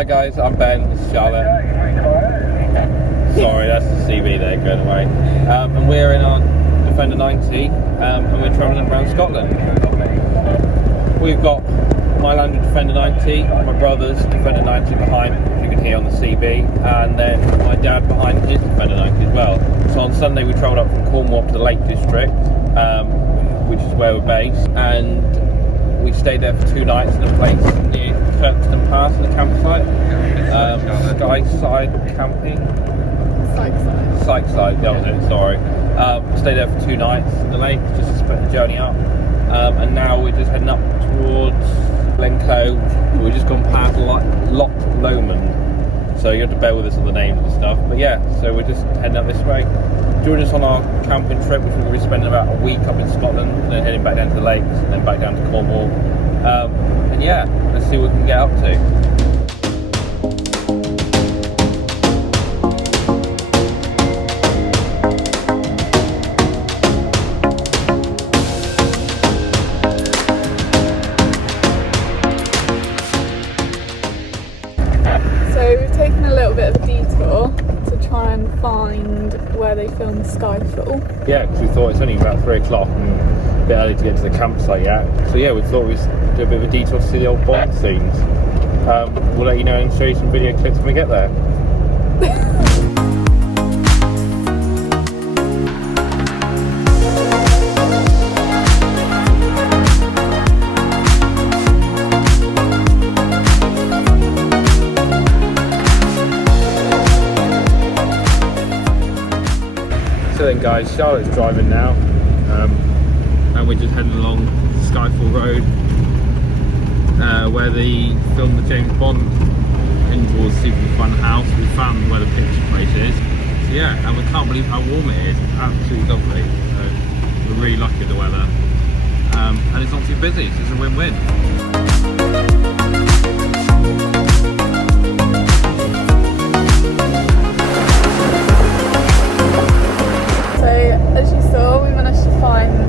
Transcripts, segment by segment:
Hi guys, I'm Ben, this is Charlotte. Sorry, that's the CV there going away. And we're in our Defender 90 and we're travelling around Scotland. We've got my landed Defender 90, my brother's Defender 90 behind, as you can hear on the CB, and then my dad behind his Defender 90 as well. So on Sunday we travelled up from Cornwall to the Lake District, which is where we're based, and we stayed there for 2 nights in a place near Kirkstone Pass, the campsite. Skyside camping. Sykeside, that was it, sorry. Stayed there for 2 nights in the lake, just to split the journey up. And now we're just heading up towards Glencoe. We've just gone past Loch Lomond, so you have to bear with us on the names and stuff. But yeah, so we're just heading up this way. Join us on our camping trip, which we'll be spending about a week up in Scotland, and then heading back down to the lakes, and then back down to Cornwall. And yeah, let's see what we can get up to. Where they filmed Skyfall. Yeah, because we thought it's only about 3 o'clock and a bit early to get to the campsite yet. So yeah, we thought we'd do a bit of a detour to see the old Bond scenes. We'll let you know and show you some video clips when we get there. So then guys, Charlotte's driving now, and we're just heading along Skyfall Road, where they filmed the James Bond in towards Super Fun House. We found where the picture place is. So yeah, and we can't believe how warm it is. It's absolutely lovely. So we're really lucky with the weather. And it's not too busy, so it's a win-win. As you saw, we managed to find the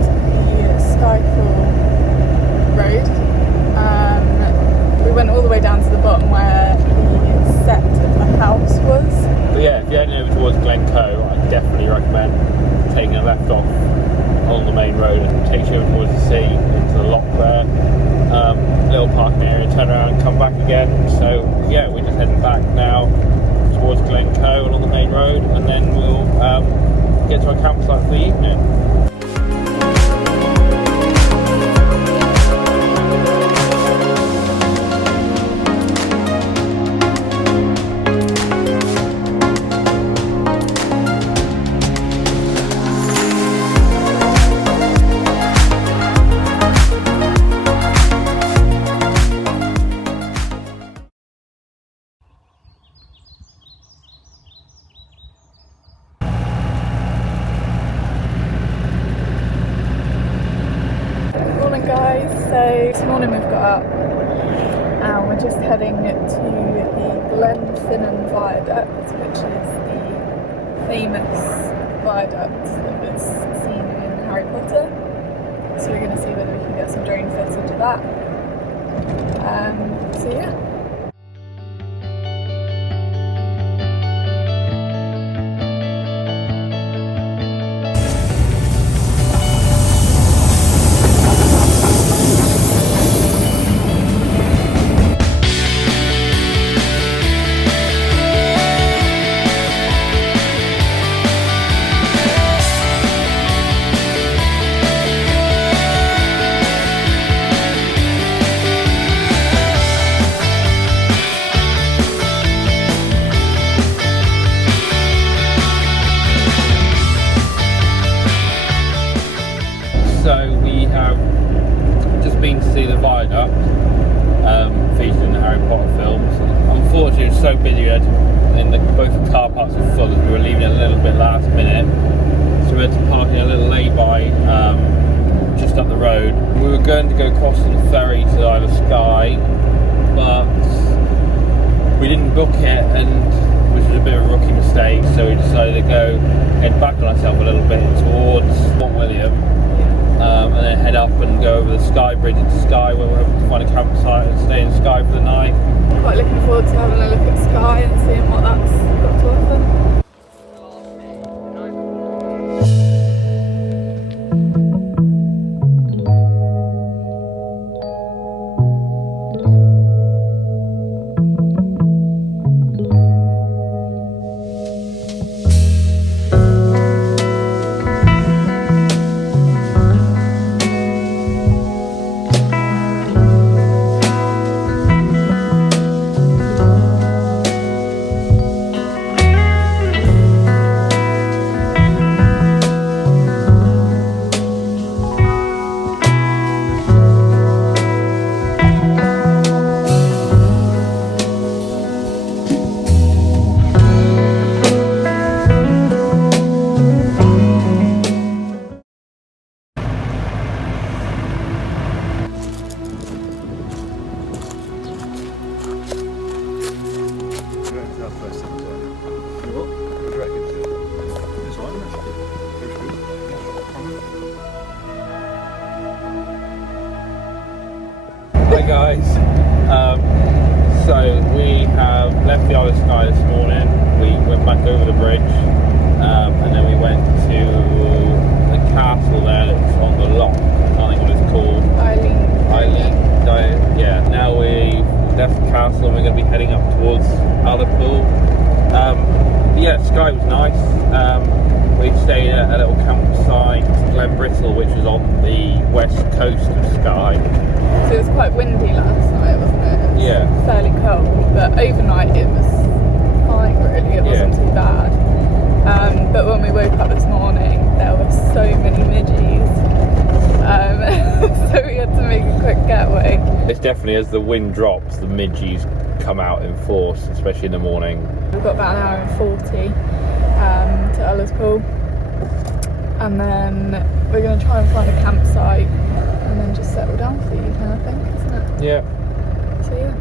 Skyfall road. We went all the way down to the bottom where the set of the house was. But yeah, if you're heading over towards Glencoe, I definitely recommend taking a left off on the main road and takes you over towards the sea, into the loch there. Little parking area, turn around and come back again. So yeah, we're just heading back now towards Glencoe along the main road, and then we'll get to our campsite for the evening. So this morning we've got up and we're just heading to the Glenfinnan Viaduct, which is the famous viaduct that was seen in Harry Potter. So we're going to see whether we can get some drone footage of that. So yeah. So we have just been to see the Viaduct, featured in the Harry Potter films. Unfortunately, it's so busy both the car parks are full, as we were leaving it a little bit last minute. So we had to park in a little lay-by just up the road. We were going to go across on the ferry to the Isle of Skye, but we didn't book it, which was a bit of a rookie mistake, so we decided to head back on ourselves a little bit towards Fort William, and then head up and go over the Skye bridge into Skye, where we're hoping to find a campsite and stay in Skye for the night. Quite looking forward to having a look at Skye and seeing what that's got to offer. Hi guys, so we have left the Isle of Skye this morning. We went back over the bridge and then we went to the castle there that's on the lock. I can't think what it's called. Yeah, now we left the castle and we're going to be heading up towards Applecross. Yeah, Skye was nice. We stayed at a little campsite, Glen, which is on the west coast of Skye. So it was quite windy last night, wasn't it? It was Yeah. fairly cold, but overnight it was fine really, it wasn't too bad. But when we woke up this morning, there were so many midges. So we had to make a quick getaway. It's definitely, as the wind drops, the midges come out in force, especially in the morning. We've got about an hour and 40 to Applecross, and then we're going to try and find a campsite and then just settle down for the evening, I think, isn't it? Yeah. So yeah.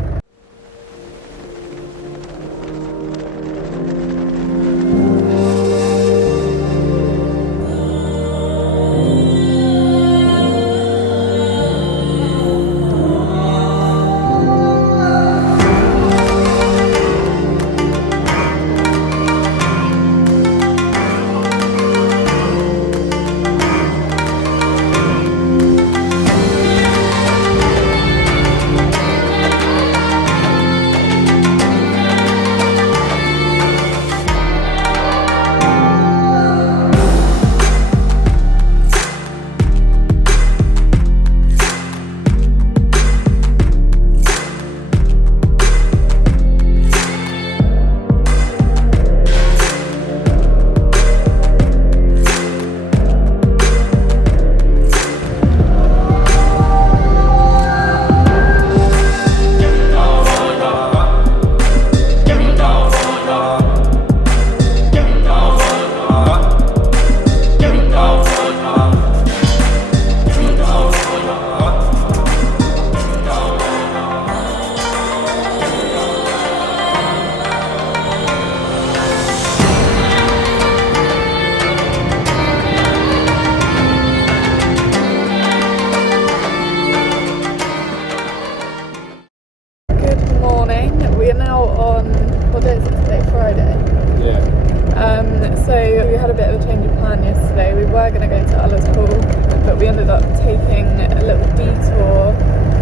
So we had a bit of a change of plan yesterday. We were going to go to Applecross, but we ended up taking a little detour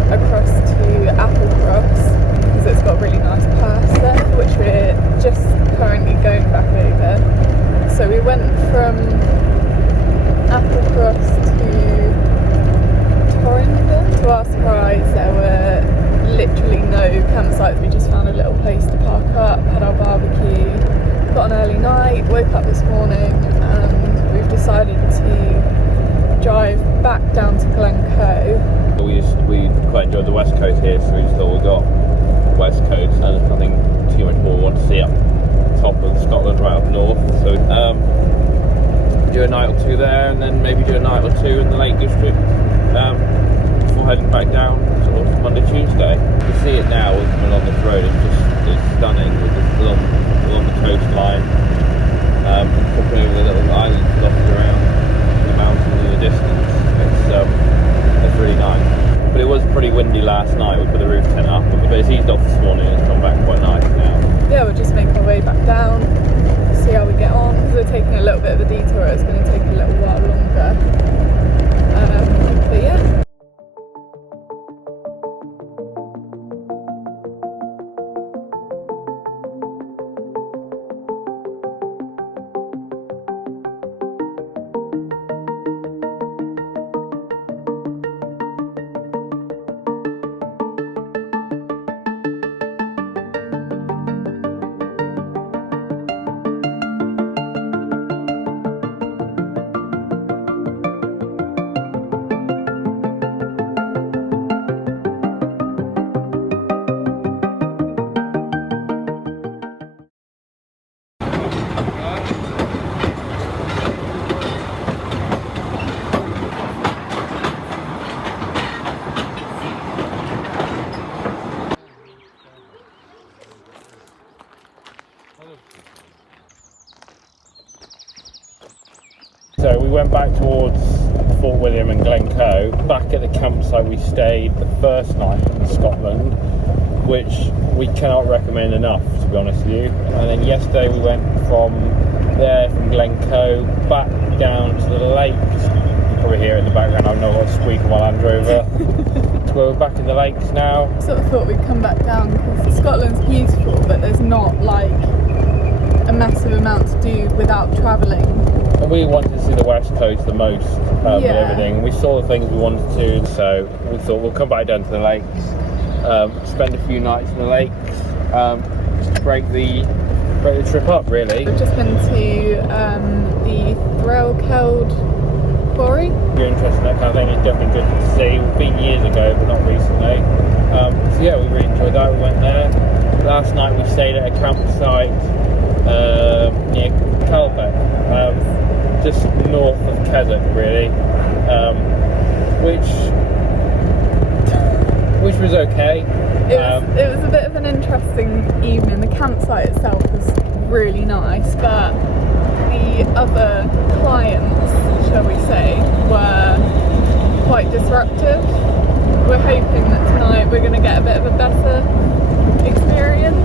across to Applecross because it's got a really nice pass there, which we're just currently going back over. So we went from Applecross to Torrington. To our surprise, there were literally no campsites. We just found a little place to park up, had our barbecue, got an early night, woke up this morning, and we've decided to drive back down to Glencoe. We quite enjoyed the west coast here, so we just thought we got west coast and there's nothing too much more we want to see up top of Scotland right up north. So do a night or two there, and then maybe do a night or two in the Lake District before heading back down sort of Monday, Tuesday. You can see it now coming along this road. It's stunning with along the coastline, popping over the little islands dotted around the mountains in the distance. It's a little bit of a detour. It's going to take a little while longer. But yeah. So we went back towards Fort William and Glencoe, back at the campsite we stayed the first night in Scotland, which we cannot recommend enough, to be honest with you. And then yesterday we went from there, from Glencoe, back down to the lakes. You probably hear it in the background, I know what squeak on my Land Rover. So we're back in the lakes now. Sort of thought we'd come back down because Scotland's beautiful, but there's not like a massive amount to do without travelling. And we wanted to see the west coast the most, and everything. We saw the things we wanted to, so we thought we'll come back down to the lakes, spend a few nights in the lakes, just to break the trip up, really. We've just been to the Threlkeld Quarry. If you're interested in that kind of thing, it's definitely good to see. We've been years ago, but not recently. So yeah, we really enjoyed that. We went there. Last night we stayed at a campsite near Caravan, just north of Keswick, really, which was okay. It was a bit of an interesting evening. The campsite itself was really nice, but the other clients, shall we say, were quite disruptive. We're hoping that tonight we're going to get a bit of a better experience.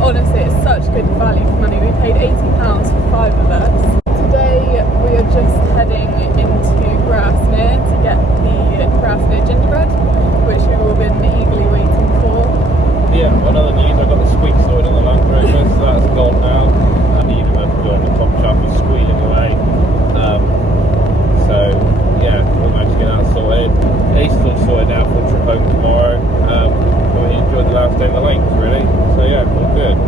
Honestly, it's such good value for money. We paid £80 for 5 of us. Today we are just heading into Grassmere to get the Grassmere Gingerbread, which we've all been eagerly waiting for. Yeah, another news, I got the squeak sorted on the Land Rover, so that's gone now. And the Etive joint the top shaft was squealing away. So yeah, we'll manage to get that sorted. It's all sorted now for the trip home tomorrow. We enjoyed the last day of the lakes, really. So yeah, all good.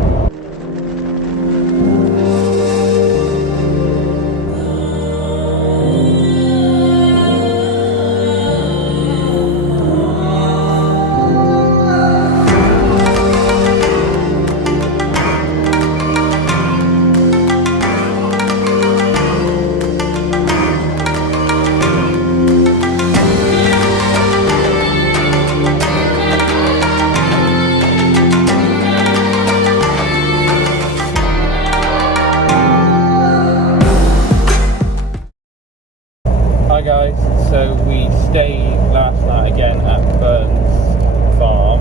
Hi guys, so we stayed last night again at Burns Farm,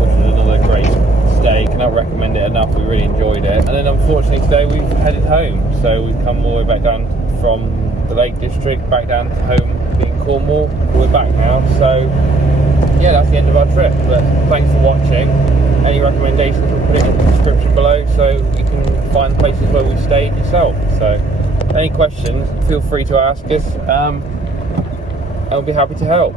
which was another great stay. Cannot recommend it enough, we really enjoyed it. And then unfortunately today we've headed home, so we've come all the way back down from the Lake District, back down to home in Cornwall. We're back now, so yeah, that's the end of our trip. But thanks for watching. Any recommendations, we'll put it in the description below so you can find places where we stayed yourself. So any questions, feel free to ask us. I'll be happy to help.